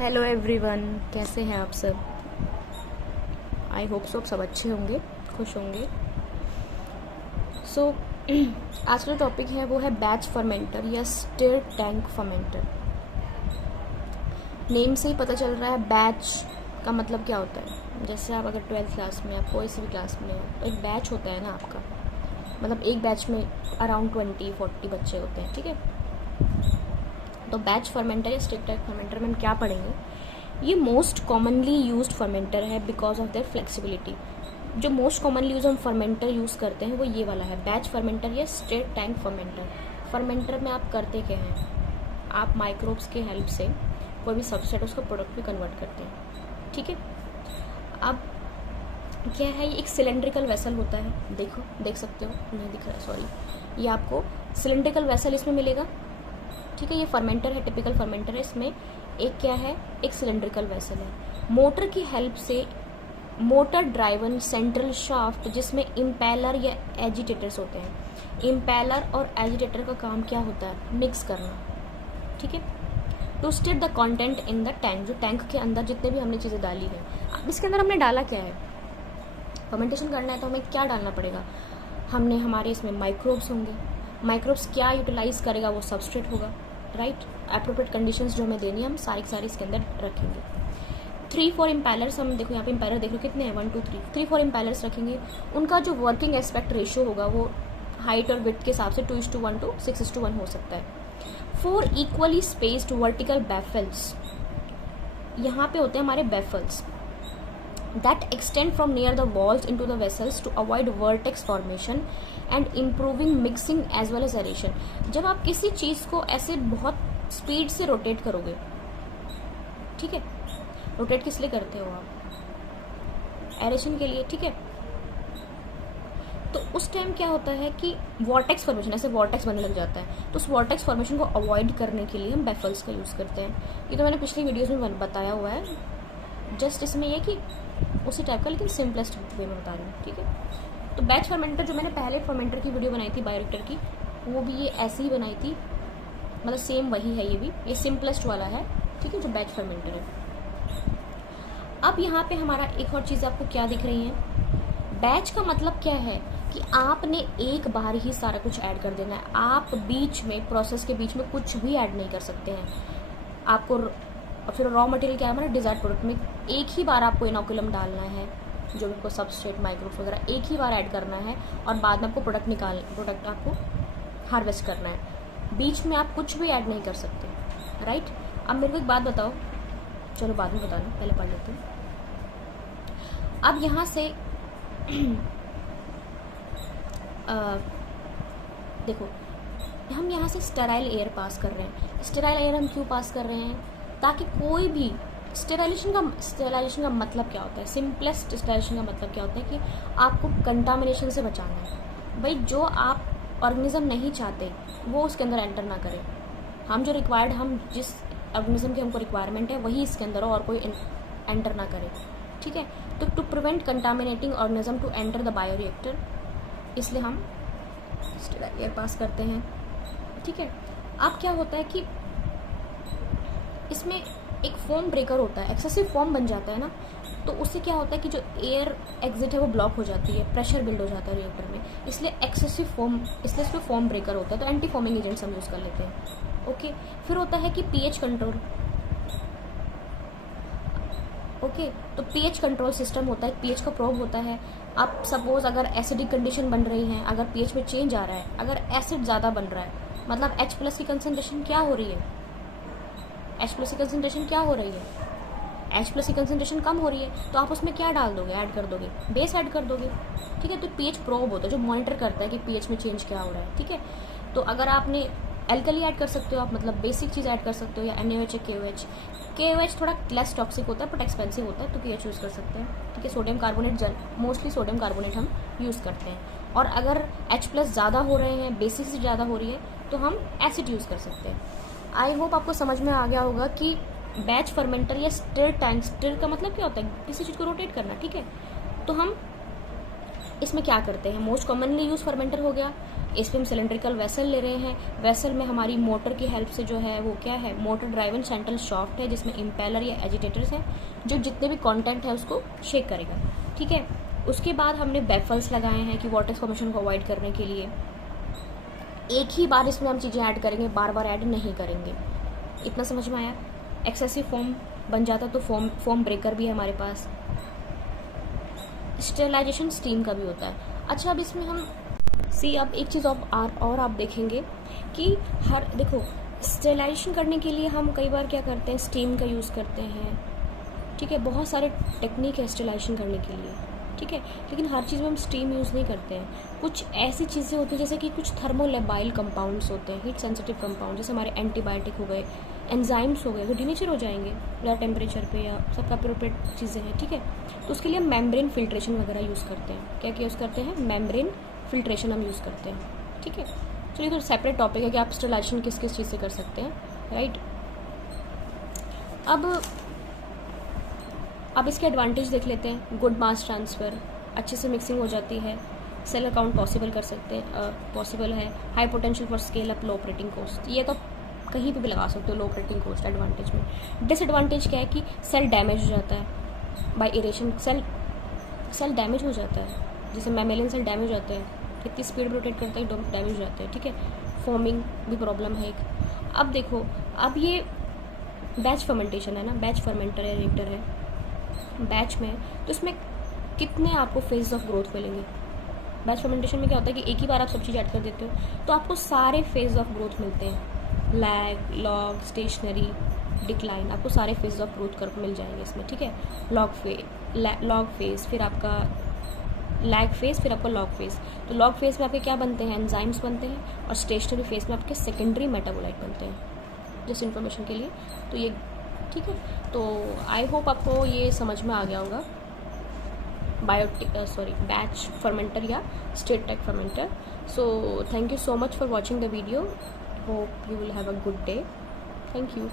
Hello everyone, कैसे हैं आप सब। आई होप सब अच्छे होंगे, खुश होंगे। सो आज का जो टॉपिक है वो है बैच फर्मेंटर या स्टिर टैंक फर्मेंटर। नेम से ही पता चल रहा है बैच का मतलब क्या होता है। जैसे आप अगर 12th क्लास में, आप कोई सी भी क्लास में हो, तो एक बैच होता है ना आपका, मतलब एक बैच में अराउंड 20-40 बच्चे होते हैं, ठीक है। तो बैच फर्मेंटर या स्टिर टैंक फर्मेंटर में हम क्या पढ़ेंगे। ये मोस्ट कॉमनली यूज्ड फर्मेंटर है बिकॉज ऑफ देयर फ्लेक्सिबिलिटी। जो मोस्ट कॉमनली यूज हम फर्मेंटर यूज़ करते हैं वो ये वाला है, बैच फर्मेंटर या स्टिर टैंक फर्मेंटर। फर्मेंटर में आप करते क्या हैं, आप माइक्रोब्स के हेल्प से कोई भी सबस्ट्रेट उसको प्रोडक्ट में कन्वर्ट करते हैं, ठीक है। अब क्या है, ये एक सिलेंड्रिकल वेसल होता है, देख सकते हो, नहीं दिख रहा है, सॉरी। ये आपको सिलेंड्रिकल वेसल इसमें मिलेगा, ठीक है। ये फर्मेंटर है, टिपिकल फर्मेंटर है। इसमें एक क्या है, एक सिलेंड्रिकल वेसल है। मोटर की हेल्प से मोटर ड्राइवन सेंट्रल शाफ्ट जिसमें इम्पेलर या एजिटेटर्स होते हैं। इम्पेलर और एजिटेटर का काम क्या होता है, मिक्स करना, ठीक है। To stir the content in the tank, जो टैंक के अंदर जितने भी हमने चीज़ें डाली है। अब इसके अंदर हमने डाला क्या है, फर्मेंटेशन करना है तो हमें क्या डालना पड़ेगा। हमारे इसमें माइक्रोब्स होंगे। माइक्रोब्स क्या यूटिलाइज करेगा, वो सबस्ट्रेट होगा, राइट। एप्रोप्रिएट कंडीशंस जो हमें देनी है हम सारी इसके अंदर रखेंगे। 3-4 इम्पैलर्स, हम देखो यहाँ पे इम्पैलर देख लो कितने हैं, 1 2 3 इम्पैलर्स रखेंगे। उनका जो वर्किंग एस्पेक्ट रेशियो होगा वो हाइट और विड्थ के हिसाब से 2:1 to 6:1 हो सकता है। 4 इक्वली स्पेस्ड वर्टिकल बैफल्स, यहाँ पे होते हैं हमारे baffles that extend from near the walls into the vessels to avoid vertex formation and improving mixing as well as aeration। जब आप किसी चीज़ को ऐसे बहुत स्पीड से रोटेट करोगे, ठीक है, रोटेट किस लिए करते हो आप, एरेशन के लिए, ठीक है। तो उस टाइम क्या होता है कि वॉर्टेक्स फॉर्मेशन, ऐसे वॉर्टेक्स बनने लग जाता है, तो उस वॉर्टेक्स फॉर्मेशन को अवॉइड करने के लिए हम बैफल्स का यूज़ करते हैं। ये तो मैंने पिछली वीडियोज़ में बताया हुआ है, जस्ट इसमें यह कि उसी टाइप का, लेकिन सिंपलेस्ट वे में बता रही हूँ, ठीक है। तो बैच फर्मेंटर जो मैंने पहले फर्मेंटर की वीडियो बनाई थी बायोरिएक्टर की, वो भी ये ऐसी ही बनाई थी, मतलब सेम वही है, ये भी ये सिंपलेस्ट वाला है, ठीक है, जो बैच फर्मेंटर है। अब यहाँ पे हमारा एक और चीज़ आपको क्या दिख रही है, बैच का मतलब क्या है कि आपने एक बार ही सारा कुछ ऐड कर देना है। आप बीच में, प्रोसेस के बीच में कुछ भी ऐड नहीं कर सकते हैं। आपको फिर रॉ मटेरियल क्या है हमारा, डिजायर्ड प्रोडक्ट में एक ही बार आपको इनोकुलम डालना है, जो भी आपको सबस्ट्रेट माइक्रोब्स वगैरह एक ही बार ऐड करना है, और बाद में आपको प्रोडक्ट आपको हार्वेस्ट करना है। बीच में आप कुछ भी ऐड नहीं कर सकते, राइट। अब मेरे को एक बात बताओ, चलो बाद में बताना, पहले पढ़ लेते हैं। अब यहाँ से देखो, हम यहाँ से स्टेराइल एयर पास कर रहे हैं। स्टेराइल एयर हम क्यों पास कर रहे हैं, ताकि कोई भी स्टेराइलेशन का मतलब क्या होता है, सिंपलेस्ट स्टेराइलेशन का मतलब क्या होता है कि आपको कंटामिनेशन से बचाना है। भाई जो आप ऑर्गेनिज्म नहीं चाहते वो उसके अंदर एंटर ना करे। हम जो रिक्वायर्ड, हम जिस ऑर्गेनिज्म की हमको रिक्वायरमेंट है वही इसके अंदर हो, और कोई एंटर ना करे, ठीक है। तो to prevent contaminating organism to enter the bioreactor, इसलिए हम स्टेराइल एयर पास करते हैं, ठीक है। अब क्या होता है कि इसमें एक फोम ब्रेकर होता है, एक्सेसिव फोम बन जाता है ना, तो उससे क्या होता है कि जो एयर एग्जिट है वो ब्लॉक हो जाती है, प्रेशर बिल्ड हो जाता है रिएक्टर में, इसलिए एक्सेसिव फोम, इसलिए इसमें फोम ब्रेकर होता है। तो एंटी फोमिंग एजेंट्स हम यूज़ कर लेते हैं, ओके। फिर होता है कि पीएच कंट्रोल, ओके। तो पीएच कंट्रोल सिस्टम होता है, पीएच का प्रोब होता है। आप सपोज अगर एसिडिक कंडीशन बन रही है, अगर पीएच में चेंज आ रहा है, अगर एसिड ज़्यादा बन रहा है, मतलब H+ की कंसनट्रेशन क्या हो रही है, H+ की कंसनट्रेशन क्या हो रही है, H+ की कंसनट्रेशन कम हो रही है, तो आप उसमें क्या डाल दोगे, ऐड कर दोगे, बेस ऐड कर दोगे, ठीक है। तो पीएच प्रोब होता है जो मॉनिटर करता है कि पीएच में चेंज क्या हो रहा है, ठीक है। तो अगर आपने एल्कली ऐड कर सकते हो आप, मतलब बेसिक चीज़ ऐड कर सकते हो, या NaOH या KOH। KOH थोड़ा लेस टॉक्सिक होता है बट एक्सपेंसिव होता है, तो KOH यूज़ कर सकते हैं, ठीक है। Sodium carbonate, mostly sodium carbonate हम यूज़ करते हैं। और अगर H+ ज़्यादा हो रहे हैं, बेसिक से ज़्यादा हो रही है, तो हम एसिड यूज़ कर सकते हैं। आई होप आपको समझ में आ गया होगा कि बैच फर्मेंटर या स्टिर टैंक, स्टिर का मतलब क्या होता है, किसी चीज़ को रोटेट करना, ठीक है। तो हम इसमें क्या करते हैं, मोस्ट कॉमनली यूज फर्मेंटर हो गया। इस पर हम सिलेंड्रिकल वेसल ले रहे हैं। वेसल में हमारी मोटर की हेल्प से जो है वो क्या है, मोटर ड्राइवन सेंट्रल शाफ्ट है जिसमें इम्पेलर या एजिटेटर्स हैं जो जितने भी कंटेंट है उसको शेक करेगा, ठीक है। उसके बाद हमने बैफल्स लगाए हैं कि वाटर फॉर्मेशन को अवॉइड करने के लिए। एक ही बार इसमें हम चीज़ें ऐड करेंगे, बार बार ऐड नहीं करेंगे। इतना समझ में आया। एक्सेसिव फोम बन जाता तो फोम ब्रेकर भी है हमारे पास। स्टेरिलाइजेशन स्टीम का भी होता है। अच्छा, अब इसमें हम अब एक चीज़ और आप देखेंगे कि देखो, स्टेरिलाइजेशन करने के लिए हम कई बार क्या करते हैं, स्टीम का यूज़ करते हैं, ठीक है। बहुत सारे टेक्निक है स्टेरिलाइजेशन करने के लिए, ठीक है। लेकिन हर चीज़ में हम स्टीम यूज़ नहीं करते हैं। कुछ ऐसी चीज़ें होती हैं जैसे कि कुछ थर्मोलेबाइल कंपाउंड्स होते हैं, हीट सेंसिटिव कंपाउंड, जैसे हमारे एंटीबायोटिक हो गए, एंजाइम्स हो गए, वो डीनेचर हो जाएंगे ज़्यादा टेम्परेचर पे, या सबका अप्रोप्रिएट चीज़ें हैं, ठीक है। तो उसके लिए हम मेम्ब्रेन फिल्ट्रेशन वगैरह यूज़ करते हैं। क्या यूज़ करते हैं, मेम्ब्रेन फिल्ट्रेशन हम यूज़ करते हैं, ठीक है। तो ये तो सेपरेट टॉपिक है कि आप स्टेरिलाइजेशन किस किस चीज़ से कर सकते हैं, राइट। अब इसके एडवांटेज देख लेते हैं। गुड मास ट्रांसफ़र, अच्छे से मिक्सिंग हो जाती है, सेल अकाउंट पॉसिबल कर सकते हैं, पॉसिबल है। High potential for scale up, low operating cost, ये तो कहीं पे भी लगा सकते हो लो ऑपरेटिंग कॉस्ट एडवांटेज में। डिसएडवांटेज क्या है कि सेल डैमेज हो जाता है बाय इरेशन, सेल डैमेज हो जाता है, जैसे मैमेलियन सेल डैमेज हो जाते हैं, कितनी स्पीड में रोटेट करता है डैमेज हो जाते हैं, ठीक है। फॉर्मिंग भी प्रॉब्लम है एक। अब देखो, अब ये बैच फर्मेंटेशन है ना, बैच फर्मेंटर या रिएक्टर है बैच में, तो इसमें कितने आपको फेज ऑफ ग्रोथ मिलेंगे। बैच फर्मेंटेशन में क्या होता है कि एक ही बार आप सब चीज़ ऐड कर देते हो तो आपको सारे फेज ऑफ ग्रोथ मिलते हैं, लैग, लॉग, स्टेशनरी, डिक्लाइन, आपको सारे फेज ऑफ ग्रोथ कर मिल जाएंगे इसमें, ठीक है। लॉग फेज, फिर आपका लैग फेज, फिर आपका लॉग फेज। तो लॉग फेज में आपके क्या बनते हैं, एंजाइम्स बनते हैं, और स्टेशनरी फेज में आपके सेकेंडरी मेटाबोलाइट बनते हैं, जस्ट इन्फॉर्मेशन के लिए। तो ये ठीक है। तो आई होप आपको ये समझ में आ गया होगा, बैच फर्मेंटर या straight type fermenter. So thank you so much for watching the video. Hope you will have a good day. Thank you.